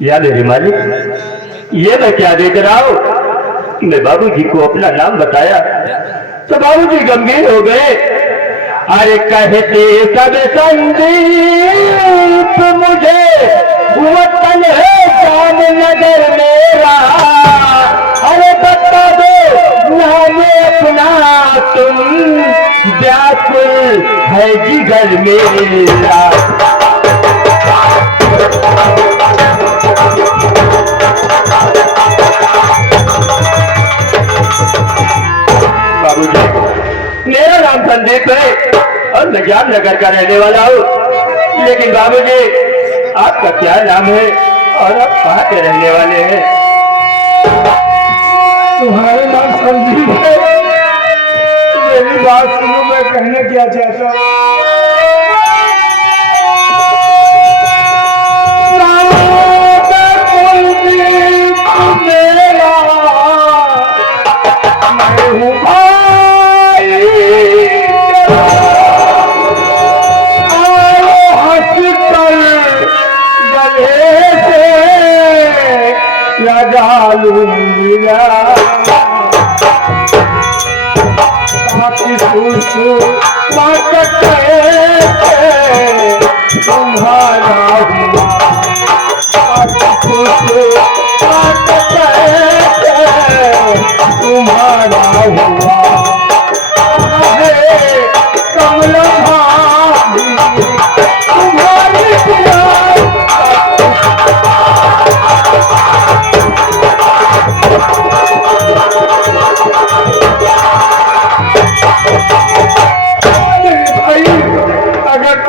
या मेरे मालिक, ये मैं क्या देख रहा हूँ। मैं बाबूजी को अपना नाम बताया तो बाबूजी गंभीर हो गए। अरे कहते सब संदीप मुझे वतन है जामनगर मेरा, अरे बता दो नाम अपना तुम, व्याकुल है जिगर मेरा। बाबूजी, मेरा नाम संदीप है और मैं जामनगर का रहने वाला हूँ। लेकिन बाबूजी, आपका क्या नाम है और आप कहाँ के रहने वाले हैं? तुम्हारा नाम संदीप है। मेरी बात सुनो, मैं कहना क्या चाहता हूँ।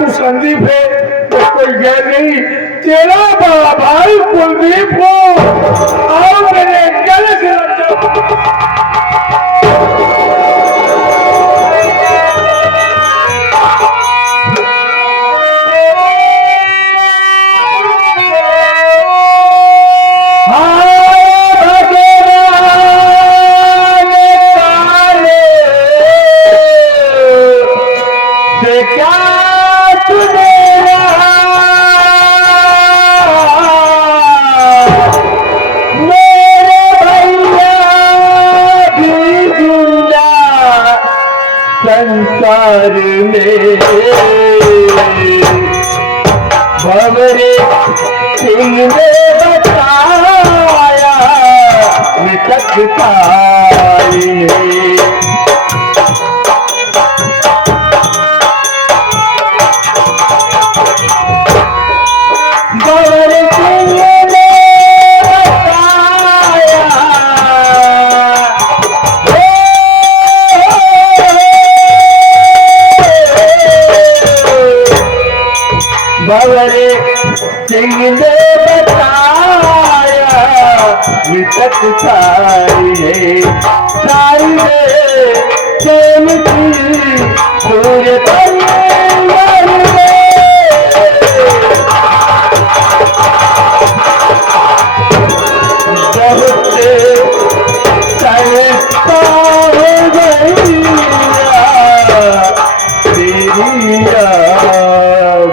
संदीप है तो कोई गैर नहीं, तेरा बड़ा भाई कुलदीप हो। आओ मेरे गले से लग जाओ। संसार में भंवरे सिंह ने बताया मृतक काई है। भंवरे सिंह ने भंवरे सिंह ने बताया मृतक साई है। साई है प्रेम की सूर्य जब से करता हो गई तेरी याद।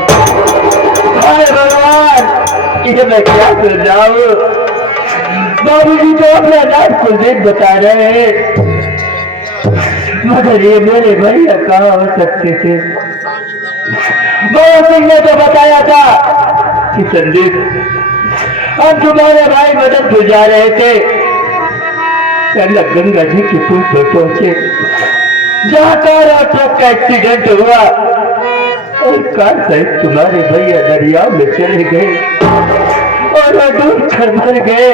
इसे मैं क्या सुझाऊं? बाबूजी तो अपना नाम कुलदीप बता रहे हैं, मगर ये मेरे भैया कहाँ हो सकते थे। बाबा सिंह ने तो बताया था कि संदीप, हम तुम्हारे भाई मददपुर जा रहे थे, गंगा जी के पुल पर पहुंचे, जहाँ कार और ट्रक का एक्सीडेंट हुआ और कार सहित तुम्हारे भैया दरिया में चले गए और डूब कर मर गए।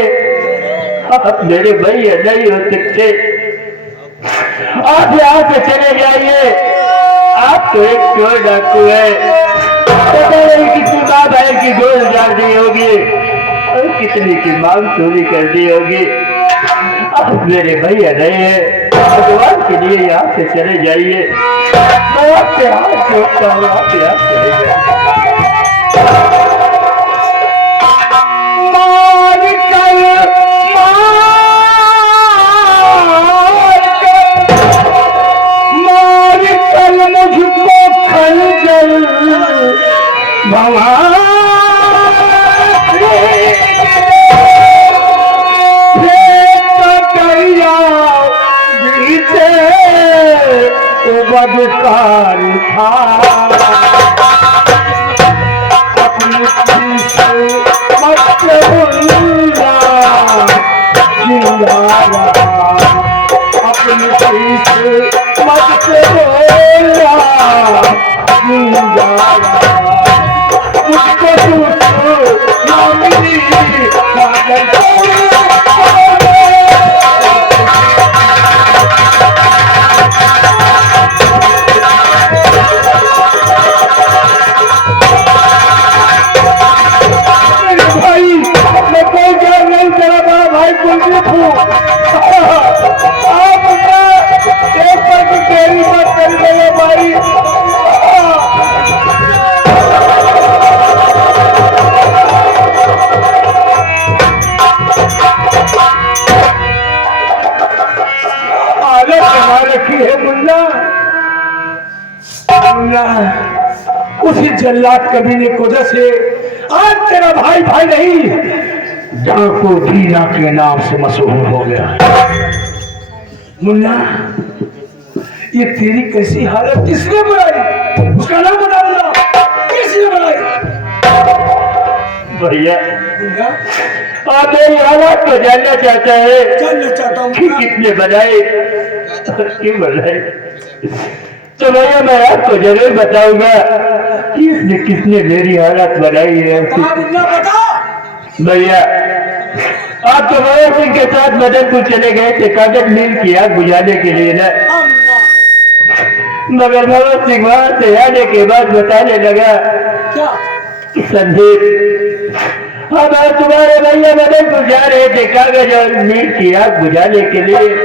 आप मेरे भैया नहीं हो सकते, आप यहाँ से चले जाइए। आप तो एक चोर डाकू है, पता नहीं कितनी माँ बहन की गोद उजाड़ दी होगी और कितनी की मांग चोरी कर दी होगी। आप मेरे भैया नहीं है, भगवान के लिए यहाँ से चले जाइए। मैं आपसे हाथ जोड़ता हूँ, आप यहाँ चले जाइए। पदकार था अपनी फीस मत भूलना जिंदा रहा अपनी फीस मत भूलना जिंदा रहा मुझको तू ना मिली भाई कुलदीप हूँ आप एक पर भी देरी मत कर गए भाई आदत बना रखी है मुन्ना मुन्ना उसी जल्लाद कमीने की वजह से आज तेरा भाई भाई नहीं डाको दीना के नाम से मशहूर हो गया मुन्ना ये तेरी कैसी हालत किसने बनाई उसका नाम बता देना किसने बनाई भैया मुन्ना आप मेरी हालत को जानना चाहता हूँ कि हूँ किसने बनाई और क्यों बनाई तो भैया मैं आपको जरूर बताऊंगा कि इसने किसने मेरी हालत बनाई है मुन्ना बता भैया आप तो भगत सिंह के साथ मदनपुर चले गए थे कागज मिल की आग बुझाने के लिए ना मगर भगत सिंह वहां से आने के बाद बताने लगा क्या संदीप हम आज तुम्हारे भैया मदनपुर जा रहे थे कागज और मिल की आग बुझाने के लिए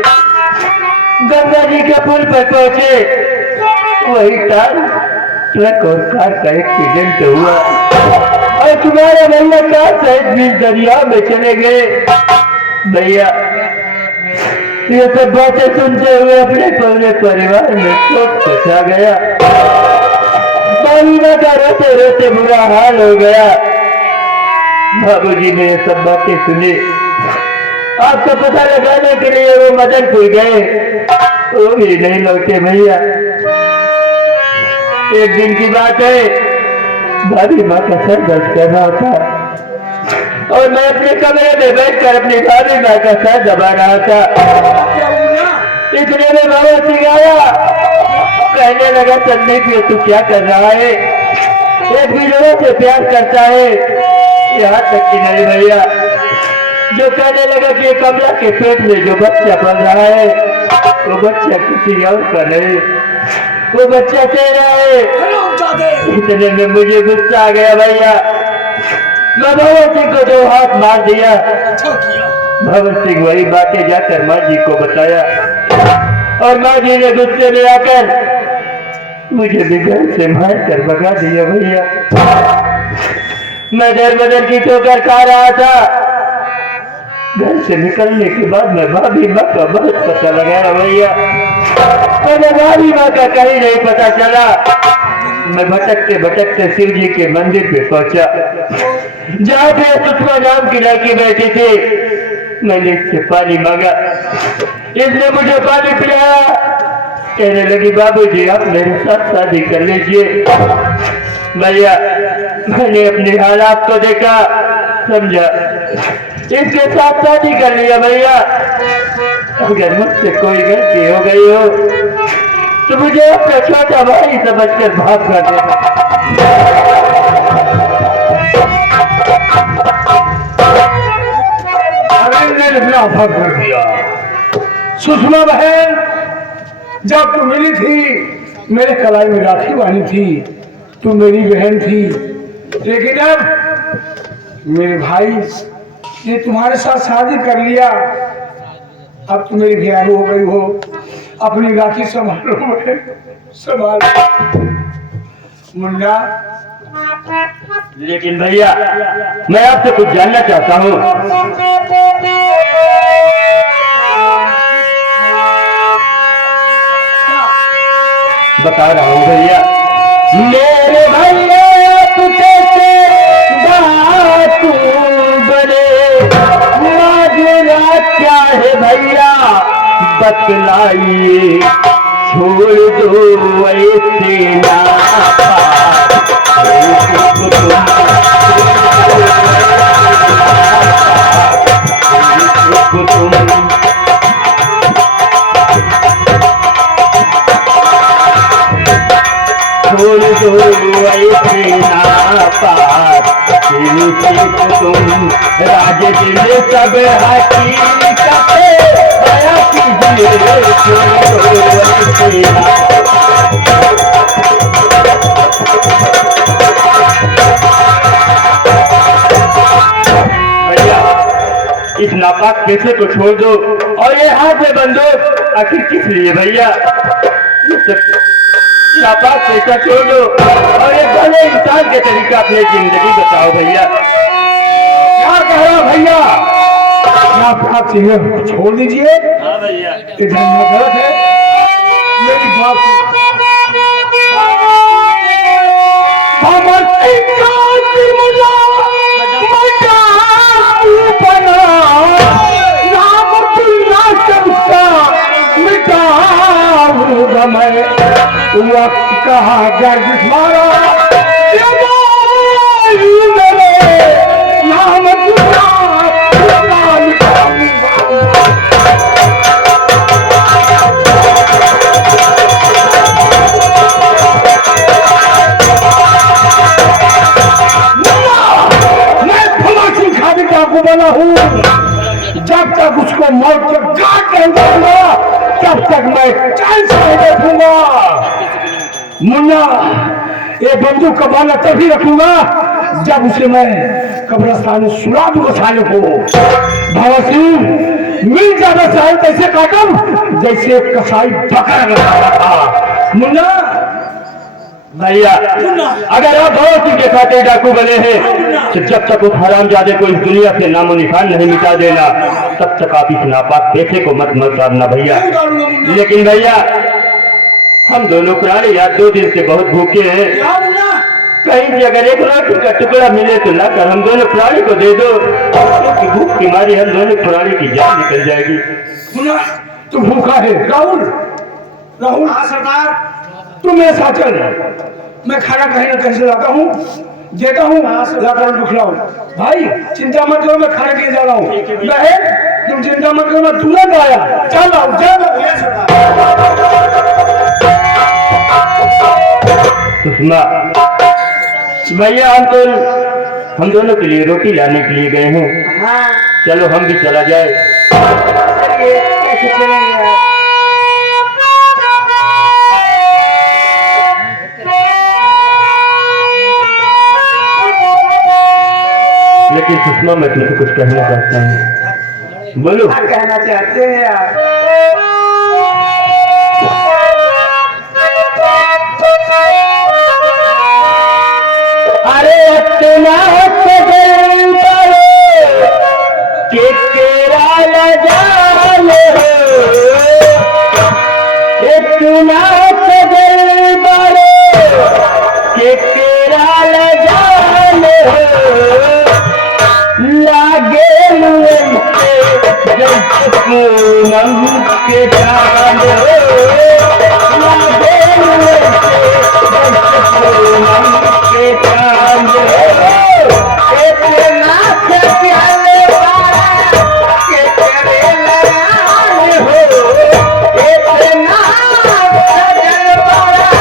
गंगा जी के पुल पर पहुंचे वही ट्रक और कार का एक्सीडेंट हुआ और तुम्हारे भैया कार सहित बीच दरिया में चले गए भैया ये सब बातें सुनते हुए अपने पूरे परिवार में शोक छा गया बाबूजी का रोते रोते बुरा हाल हो गया बाबूजी ने ये सब बातें सुनी आपको पता लगाने के लिए वो मदनपुर गए वो भी नहीं लौटे भैया एक दिन की बात है भाभी माँ का सर दर्द कर रहा था और मैं अपने कमरे में बैठकर अपनी भाभी माँ का सर दबा रहा था इतने में बाबा सिंह आया कहने लगा संदीप ये तू क्या कर रहा है एक विधवा से प्यार करता है यहाँ तक कि नहीं भैया जो कहने लगा कि कमला के पेट में जो बच्चा पल रहा है वो बच्चा किसी और का नहीं वो बच्चा तेरा है इतने में मुझे गुस्सा आ गया भैया मैं भगत सिंह को दो हाथ मार दिया भगत सिंह वही बातें जाकर माँ जी को बताया और माँ जी ने गुस्से में आकर मुझे भी घर से मार कर भगा दिया भैया मैं दर बदर की ठोकर खा रहा था घर से निकलने के बाद मैं भाभी माँ का बहुत पता लगाया भैया मैंने भाभी माँ का कहीं नहीं पता चला मैं भटकते भटकते शिव जी के मंदिर पे पहुंचा जहाँ पे सुषमा नाम की लड़की बैठी थी मैंने इससे पानी मांगा इसने मुझे पानी पिलाया कहने लगी बाबूजी आप मेरे साथ शादी कर लीजिए भैया मैंने अपने हालात को देखा समझा इसके साथ शादी कर लिया भैया अगर मुझसे कोई गलती हो गई हो तो मुझे अपना छोटा भाई समझकर माफ कर देना माफ कर दिया सुषमा बहन जब तू मिली थी मेरे कलाई में राखी बांधी थी तू मेरी बहन थी लेकिन अब मेरे भाई ने तुम्हारे साथ शादी कर लिया अब तुम मेरी बहन हो गई हो अपनी राखी संभालो संभाल मुन्ना लेकिन भैया मैं आपसे कुछ जानना चाहता हूँ बता रहा हूँ भैया मेरे भैया तुझे डाकू बने माजरा क्या है भैया बतलाइए छोड़ दो ऐसे नाता छोड़ दो ऐसे नाता तुम राज दिल सब हकीकत आया कीजिए छोड़ दो ऐसे भैया इस नापाक पैसे को छोड़ दो और ये हाथ में बंदूक आखिर किस लिए भैया? नापाक पैसा छोड़ दो और ये भले इंसान के तरीका अपनी जिंदगी बताओ भैया। क्या कह रहा भैया? नापाक चीजें छोड़ दीजिए। हाँ भैया, ये धंधा गलत है। मेरी बात मैं वक्त कहा गर्दिश मारा नाम मैं फलासी खाने डाकू बना हूँ। जब तक उसको मौत के घाट नहीं दूंगा तब तक मैं चैन से नहीं बैठूंगा। मुन्ना ये बंदूक का बाला तभी रखूंगा जब उसे मैं कब्रिस्तान में सुला दूंगा साले को। भगत सिंह मिल जाना चाहे तैसे काटम जैसे कसाई बकरा लगा था। मुन्ना भैया अगर आप भगत सिंह के खाते डाकू बने हैं तो जब तक उस हरामजादे को इस दुनिया से नामो निशान नहीं मिटा देना तब तक आप इस नापाक पैसे को मत मारना भैया। लेकिन भैया हम दोनों प्राणी यार 2 दिन से बहुत भूखे हैं। कहीं भी अगर एक रोटी का टुकड़ा मिले तो ला कर हम दोनों प्राणी को दे दो, क्योंकि भूख की मारी हम दोनों प्राणी की जान निकल जाएगी। तू भूखा है राहुल? राहुल हाँ सरदार। तुम मेरे साथ चल, मैं खाना कहीं ना कहीं से लाता हूँ, देता हूँ, लाकर खिलाओ। भाई चिंता मत करो, मैं खाना के जा रहा हूँ। बहन तुम चिंता मत करो, मैं तुरंत आया। चल आओ सुषमा भैया हम दोनों के लिए रोटी लाने के लिए गए हैं। हाँ। चलो हम भी चला जाए। कैसे चलेंगे? लेकिन सुषमा मैं तुझे कुछ कहना चाहता हूँ। बोलो। क्या कहना चाहते हैं यार? अरे इतना के तेरा लजाल इतना के तेरा लजाल लागे पूनम के चांद लागे पूनम के चांद इतना से प्याले के तेरे लगान हो इतना सजल बड़ा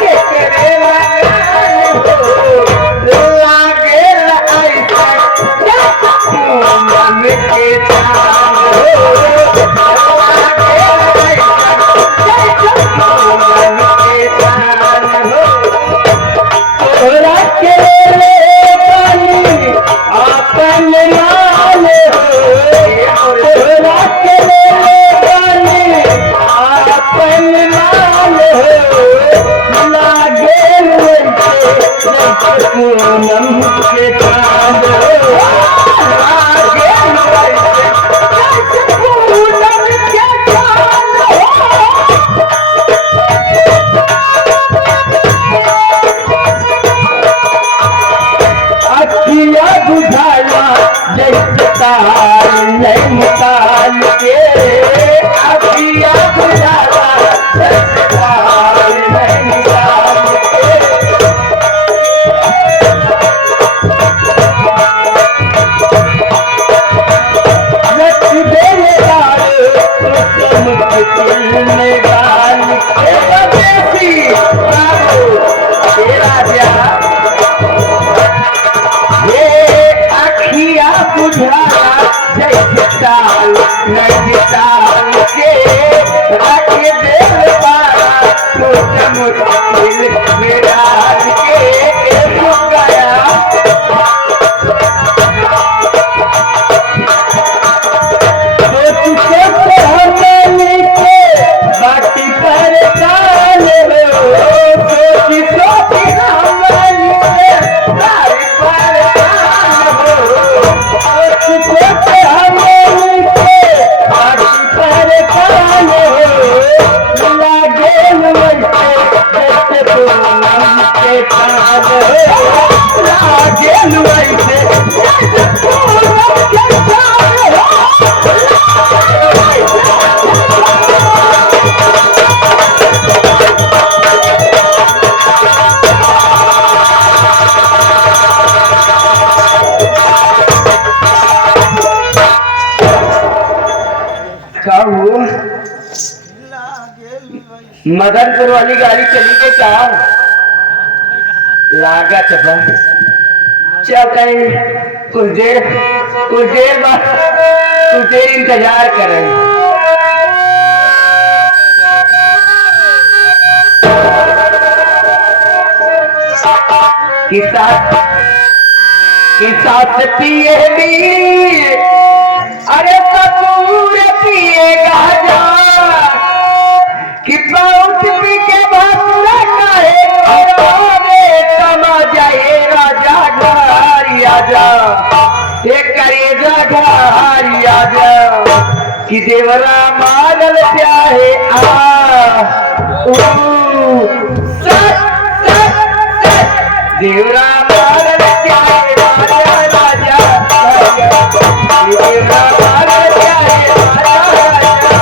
के तेरे लगान हो लागे ऐसा पूनम के चांद पूनम के चांद अखिया बुझाया जैसे तार नहीं निकाल के अखिया बुझाया मदनपुर वाली गाड़ी चली गई क्या? लागत बस। चल कहीं कुछ देर इंतजार करें। किसा से पिए भी, अरे कपूर पिएगा जा, कि बहुत पी के भसुरा काहे रे समझ आए राजा घारी आजा, एक करेजा घारी आजा, कि देवरा मारल चाहे देवरा मारल चाहे राजा राजा, देवरा मारल चाहे राजा राजा।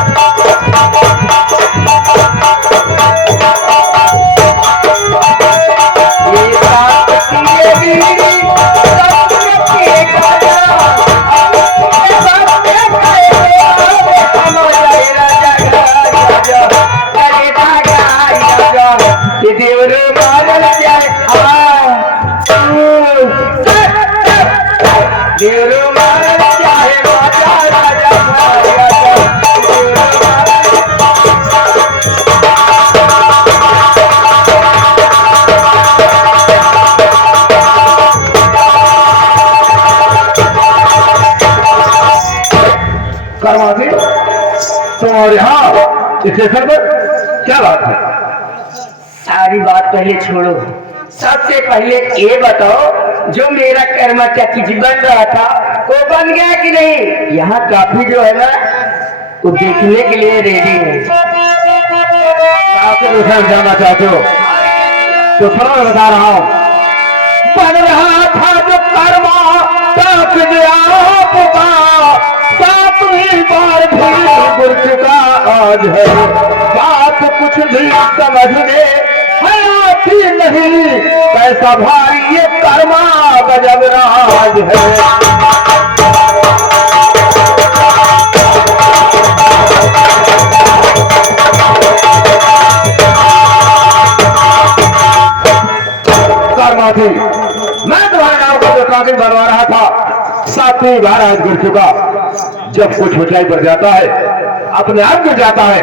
देवरो मारल चाहे देवरो मारल चाहे राजा राजा करवाती तुम्हारे यहाँ स्टेशन पर क्या बात है? सारी बात पहले छोड़ो, सबसे पहले ये बताओ जो मेरा कर्मा चक्की बन रहा था वो बन गया कि नहीं? यहाँ काफी जो है ना वो देखने के लिए रेडी है। जाना चाहते हो तो सुनो, मैं बता रहा हूँ। बन रहा था जो कर्मा तक गया आपका, 7वीं बार भी गुर चुका आज है, बात कुछ भी समझने आती नहीं, कैसा भारी ये कर्मा गजब राज है। कर्मा थी, मैं तुम्हारे नाम को कागज बनवा रहा था, 7वीं बार आज गिर चुका। जब कुछ ऊंचाई पर जाता है अपने आप गिर जाता है।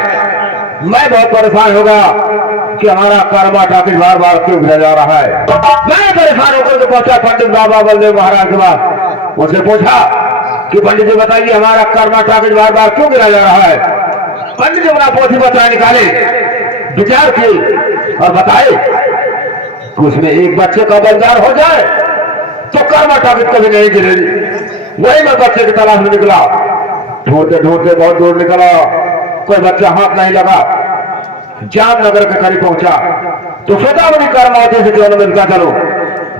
मैं बहुत परेशान हो गया कि हमारा कर्मा टाकिज बार बार क्यों गिरा जा रहा है। मैं परेशान होकर के पहुंचा पंडित बाबा बलदेव महाराज के पास। उनसे पूछा कि पंडित जी बताइए हमारा कर्मा टाकिज बार बार क्यों गिरा जा रहा है। पंडित जी अपना पोथी पत्र निकाले, विचार किए और बताए कि उसमें एक बच्चे का बलिदान हो जाए तो कर्मा टाकिज कभी नहीं गिरेगी। वही मैं बच्चे की तलाश में निकला, ढूंढते ढूंढते बहुत दूर निकला, कोई बच्चा हाथ नहीं लगा। जामनगर के करीब पहुंचा तो सोचा बड़ी कर्मावती से क्यों न मिलता चलो,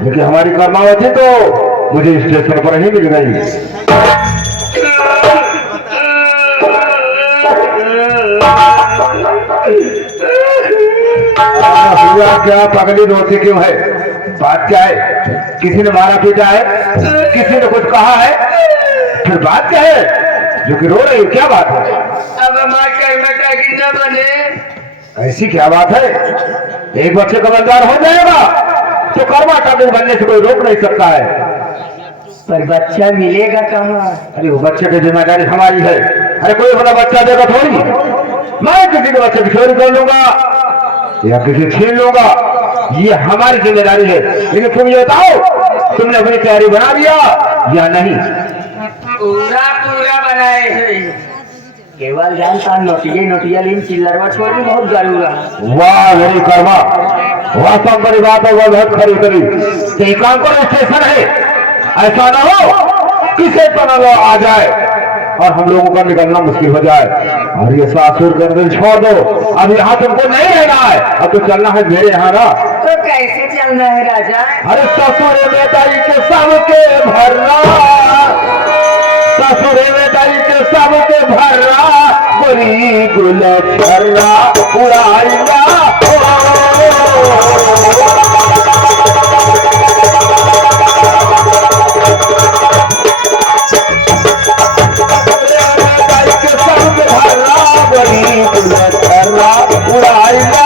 लेकिन हमारी कर्मावती तो मुझे स्टेशन पर ही मिल गई। क्या पगली रोती क्यों है? बात क्या है? किसी ने मारा पीटा है, किसी ने कुछ कहा है, फिर बात क्या है जो कि रो रही है? क्या बात है? अब हमारे कर्मा टाकिज न बने। ऐसी क्या बात है? एक बच्चे का बलिदान हो जाएगा तो कर्मा टाकिज बनने से कोई रोक नहीं सकता है। पर बच्चा मिलेगा कहाँ? अरे वो बच्चे की जिम्मेदारी हमारी है। अरे कोई अपना बच्चा देगा थोड़ी, मैं किसी के बच्चे की चोरी कर लूंगा या किसी छीन लूंगा, ये हमारी जिम्मेदारी है। लेकिन तुम ये बताओ तुमने अपनी तैयारी बना दिया या नहीं? पूरा बनाए हुए, केवल जानता नोटिया लीन चिल्लरवा छोड़ी बहुत जरूर। वाह मेरी कर्मा, वास्तव बड़ी बात है, वह बहुत खरी करी। यही काम करो, स्टेशन है, ऐसा ना हो किसी पर वो आ जाए और हम लोगों का निकलना मुश्किल हो जाए। और ये सासुर गर्दन छोड़ दो, अब यहाँ तुमको नहीं रहना है, अब तो चलना है मेरे यहाँ ना। तो कैसे चलना है राजा? अरे ससुर बेटाई के सबके भरना, ससुर बेटाई के सबके भरना, बुरी गुल छर्रा उड़ाइया। उड़ाइया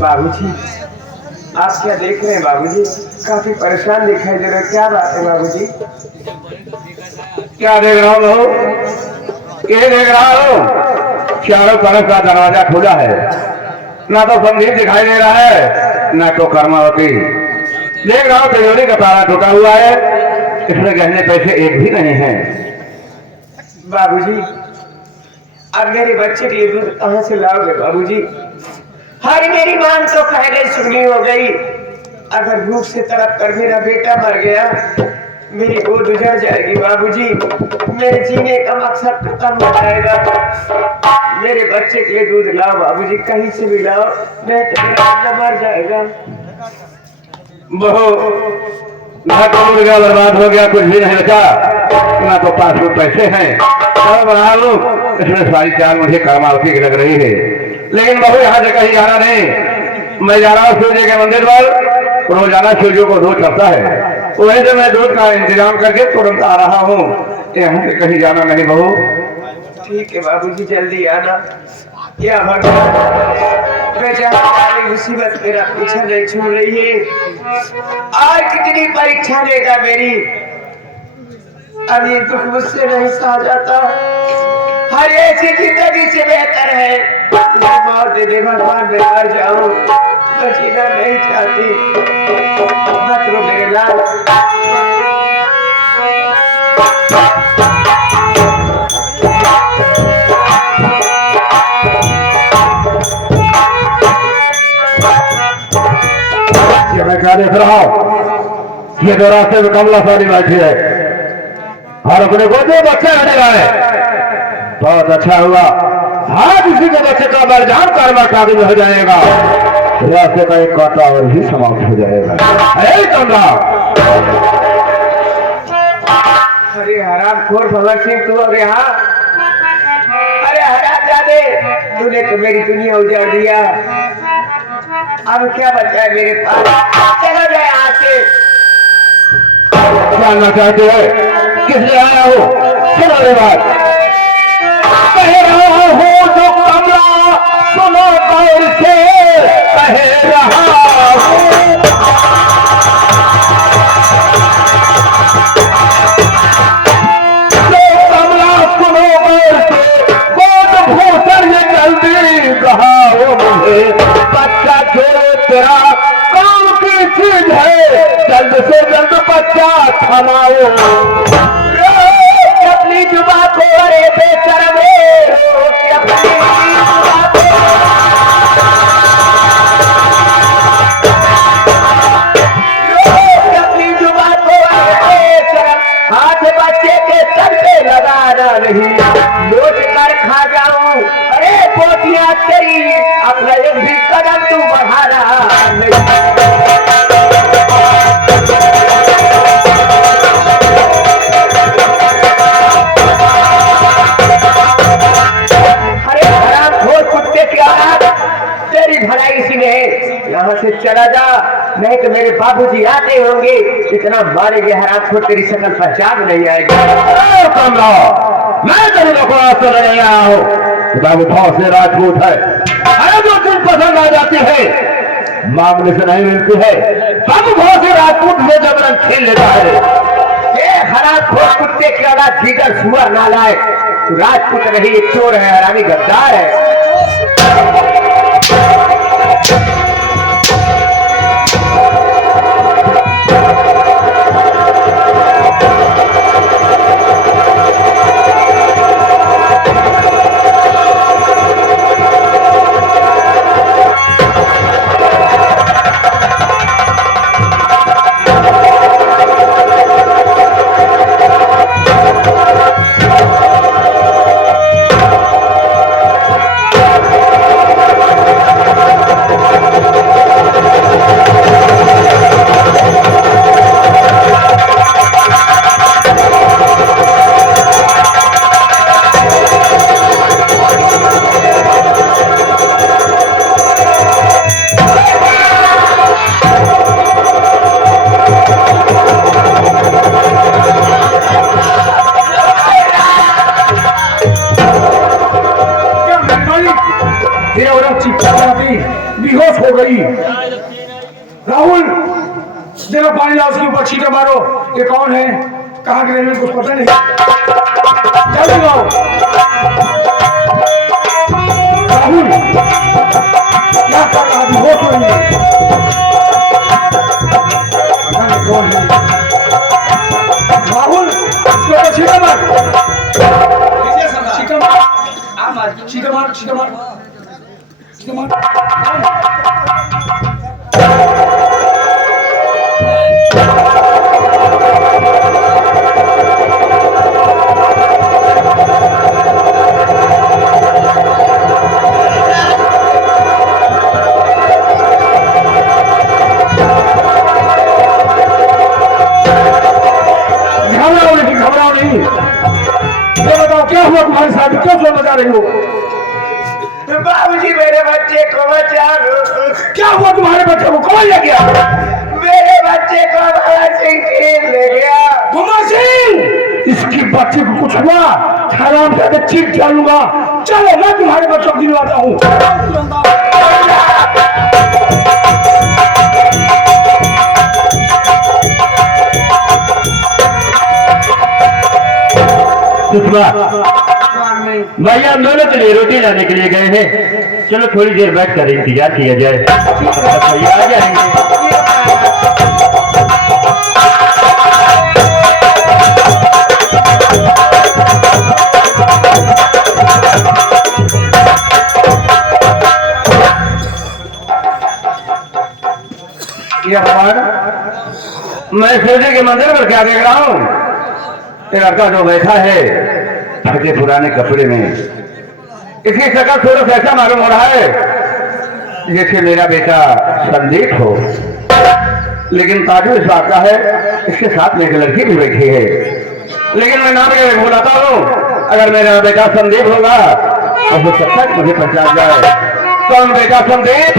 बाबूजी, आप क्या देख रहे हैं बाबूजी? काफी परेशान दिखाई दे रहे हैं, क्या बात है बाबूजी? क्या देख रहा हूँ? क्या देख रहा हूँ? चारों तरफ का दरवाजा खुला है, ना तो संदीप दिखाई दे रहा है ना तो कर्मावती। देख रहा हूँ तिजोरी का ताला टूटा हुआ है, इसमें गहने पैसे एक भी नहीं है। बाबूजी, अब मेरे बच्चे के लिए दूध कहाँ से लाओगे बाबूजी? हर मेरी मांग तो पहले सुनी हो गई। अगर भूख से तड़प कर मेरा बेटा मर गया, मेरी गोद उजड़ जाएगी बाबूजी। मेरे जीने का मकसद खत्म हो जाएगा। मेरे बच्चे के लिए दूध लाओ बाबूजी, कहीं से भी लाओ, मैं तो मेरा मर जाएगा। बहू, ना तो मुर्गा बर्बाद हो गया, कुछ भी नहीं बचा, ना तो पास में पैसे हैं। बना लूं, इसमें सारी चाल मुझे कर्मावती की लग रही है। लेकिन बहू यहाँ से कहीं जाना नहीं, मैं जा रहा हूँ शिव जी के मंदिर पर। रोजाना शिव जी को दूध चढ़ता है, वहीं से मैं दूध का इंतजाम करके तुरंत आ रहा हूँ। यहाँ से कहीं जाना नहीं बहू। ठीक है बाबूजी, जल्दी आना। या भगवान, मैं जहाँ मुसीबत मेरा पीछा नहीं छोड़ रही है। आज कितनी परीक्षा लेगा मेरी, अब ये दुख मुझसे नहीं सहा जाता। हर ऐसी जिंदगी से बेहतर है मौत दे दे भगवान, मैं मर जाऊं, मैं जीना नहीं चाहती। मत रो मेरे लाल। ये मैं क्या देख रहा हूँ? ये दो रास्ते में कमला सारी बैठी है और अपने को दो बच्चे रहने वाले। बहुत अच्छा हुआ, आज इसी के बच्चे का मरजान कर्मा काबिज हो जाएगा, रास्ते का एक कांटा और भी समाप्त हो जाएगा। अरे कमला, अरे हरामखोर भगत सिंह, तू और यहाँ? अरे हरामजादे, तूने तो मेरी दुनिया उजाड़ दिया। अब क्या बचा है मेरे पास? चलो जाए यहाँ से। जानना चाहते हो किस लिए आया हो? सुनो रे बात, कह रहा हूँ जो कमला, सुनो गौर से कह रहा हूँ। जो कमला सुनो गौर से, बहुत भूषण ये जल्दी कहा हो मुझे, बच्चा छोड़ो तेरा काम की चीज है, जल्द से जल्द बच्चा थमाओ। अपनी जुबान को अरे बेशर्म अपनी जुबान को अरे बेशर्म, हाथ बच्चे के सर पे लगाना नहीं, नोच कर खा जाऊं। अरे पोतिया तेरी, अपना एक भी कदम तू बढ़ाना नहीं। भलाई इसी में है, यहाँ से चला जा, नहीं तो मेरे बाबूजी आते होंगे, इतना मारेंगे हरामखोर, तेरी शक्ल पहचान नहीं आएगी। मैं तेरे को तो नहीं आया हूँ, बाबू भाव से राजपूत है, अरे जो चीज पसंद आ जाती है मांगने से नहीं मिलती है। बाबू भाव से राजपूत से जबरन खेल लेता है। हरामखोर कुत्ते की औलाद, जीगर सुअर नालायक, तू राजपूत नहीं, एक चोर है, हरामी गद्दार है। ऊपर छींटे मारो। ये कौन है, कहाँ के रहने कुछ पता नहीं। जल्दी आओ राहुल, क्या कर रहा है, होश में नहीं। पता नहीं कौन है राहुल, इसके ऊपर छींटे मार, छींटे मार, छींटे मार, छींटे मार, छींटे मार। घबराओ नहीं। ये बताओ क्या हुआ तुम्हारे साथ, क्यों सो बजा रही हो? बाबूजी मेरे बच्चे को बचाओ। क्या हुआ तुम्हारे बच्चे को, कौन ले गया? मेरे बच्चे को भगत सिंह छीन ले गया। भगत सिंह, इसकी बच्चे को कुछ हुआ, हराम से चीख डालूंगा। चलो मैं तुम्हारे बच्चों को दिलवाता हूँ। सुषमा, भैया हम दोनों के लिए रोटी लाने के लिए गए हैं, चलो थोड़ी देर बैठ कर इंतजार किया जाए, भैया आ जाएंगे। मैं सूर्य के मंदिर पर क्या देख रहा हूँ? लड़का जो बैठा है फटे पुराने कपड़े में, इसकी शक्ल थोड़ा सा ऐसा मालूम हो रहा है जैसे मेरा बेटा संदीप हो, लेकिन ताजु इस बात का है इसके साथ में एक लड़की भी बैठी है, लेकिन मैं नाम के बुलाता हूँ। अगर मेरा बेटा संदीप होगा तो हो सकता है मुझे पहचान जाए। कौन बेटा संदीप?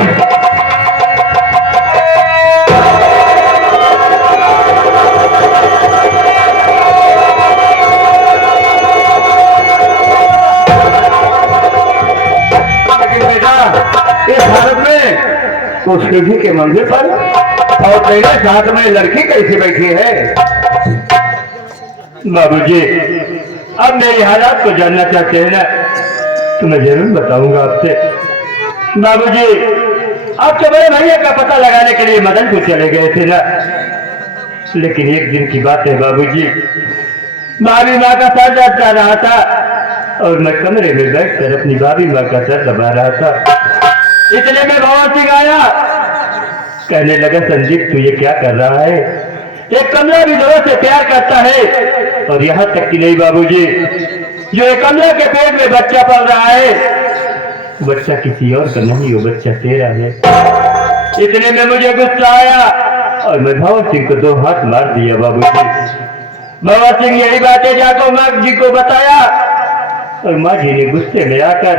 इस भारत में तो शिवजी के मंदिर पर और तेरे साथ में लड़की कैसे बैठी है? बाबूजी, अब मेरे हालात को जानना चाहते हैं ना, तो मैं जरूर बताऊंगा आपसे। बाबूजी, आप तो बड़े भैया का पता लगाने के लिए मदनपुर चले गए थे ना, लेकिन एक दिन की बात है बाबूजी, भाभी माँ का सर दर्द कर रहा था और मैं कमरे में बैठकर अपनी भाभी माँ का सर दबा रहा था। इतने में भवन सिंह आया, कहने लगा संदीप तू ये क्या कर रहा है? एक कमला भी विधवा से प्यार करता है, और यहाँ तक कि नहीं बाबूजी, जो एक कमला के पेट में बच्चा पल रहा है, बच्चा किसी और का नहीं, वो बच्चा तेरा है। इतने में मुझे गुस्सा आया और मैं भवन सिंह को 2 हाथ मार दिया बाबूजी। भवन सिंह यही बातें जाकर माँ जी को बताया और माँ जी ने गुस्से में आकर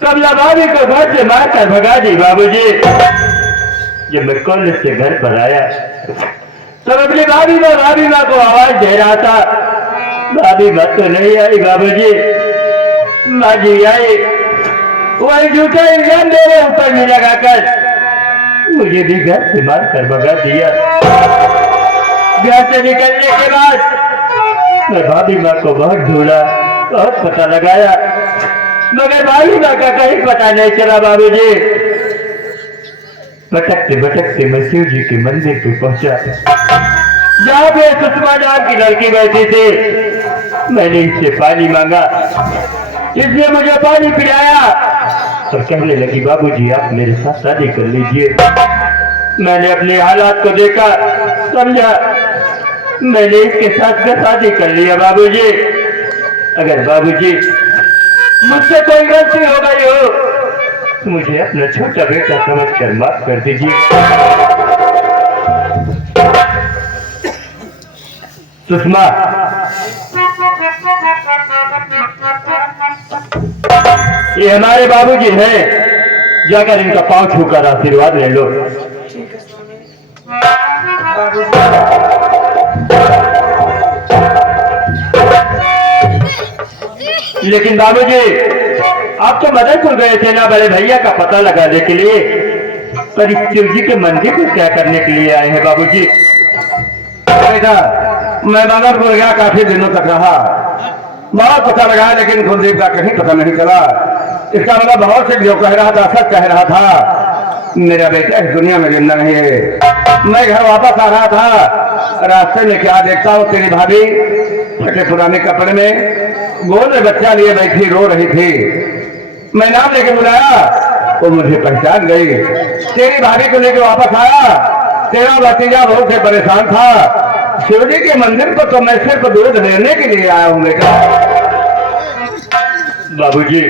कमला भाभी को घर से मारकर भगा दी बाबूजी। जब मैं कॉलेज से घर पर आया तो अपनी भाभी माँ को आवाज दे रहा था, भाभी माँ तो नहीं आई बाबूजी, माँ जी आई। वही झूठा इल्जाम मेरे ऊपर में लगाकर मुझे भी घर से मारकर भगा दिया। घर से निकलने के बाद मैं भाभी माँ को बहुत ढूंढा, बहुत पता लगाया, मगर भाभी माँ का कहीं पता नहीं चला बाबूजी। भटकते भटकते मैं शिव जी के मंदिर पे पहुंचा, जहाँ पे सुषमा नाम की लड़की बैठी थी। मैंने इससे पानी मांगा, इसने मुझे पानी पिलाया और कहने लगी बाबूजी आप मेरे साथ शादी कर लीजिए। मैंने अपने हालात को देखा, समझा, मैंने इसके साथ शादी कर लिया बाबूजी। अगर बाबूजी मुझसे कोई गलती हो गई हो तो मुझे अपना छोटा बेटा समझकर माफ कर दीजिए। सुषमा, ये हमारे बाबूजी हैं, जाकर इनका पांव छूकर आशीर्वाद ले लो। लेकिन बाबूजी आप तो मदनपुर गए थे ना बड़े भैया का पता लगाने के लिए, पर इस शिव जी के मंदिर को क्या करने के लिए आए हैं बाबूजी? बेटा, मैं मगरपुर गया, काफी दिनों तक रहा, बहुत पता लगाया, लेकिन कुलदीप का कहीं पता नहीं चला। इसका मतलब बहुत से जो कह रहा था सच कह रहा था, मेरा बेटा इस दुनिया में जिंदा नहीं है। मैं घर वापस आ रहा था, रास्ते में क्या देखता हूँ, तेरी भाभी फटे पुराने कपड़े में गोद में बच्चा लिए बैठी रो रही थी। मैं नाम लेके बुलाया, वो मुझे पहचान गई। तेरी भाभी को लेके वापस आया, तेरा भतीजा बहुत से परेशान था। शिवजी के मंदिर को तो मैं सिर्फ दूध लेने के लिए आया हूँ बेटा। बाबूजी,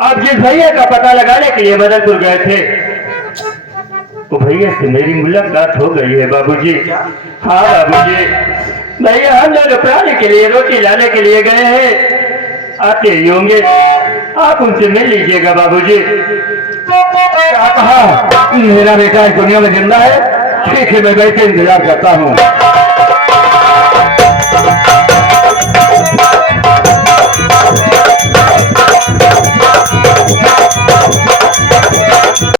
आप जिस भैया का पता लगाने के लिए बदलपुर गए थे, तो भैया से मेरी मुलाकात हो गई है बाबूजी। हाँ बाबूजी, भैया हम लोग प्राणी के लिए रोटी लाने के लिए गए हैं, आते ही होंगे, आप उनसे मिल लीजिएगा बाबूजी। क्या कहा? मेरा बेटा इस दुनिया में जिंदा है? ठीक है, मैं बैठे इंतजार करता हूँ।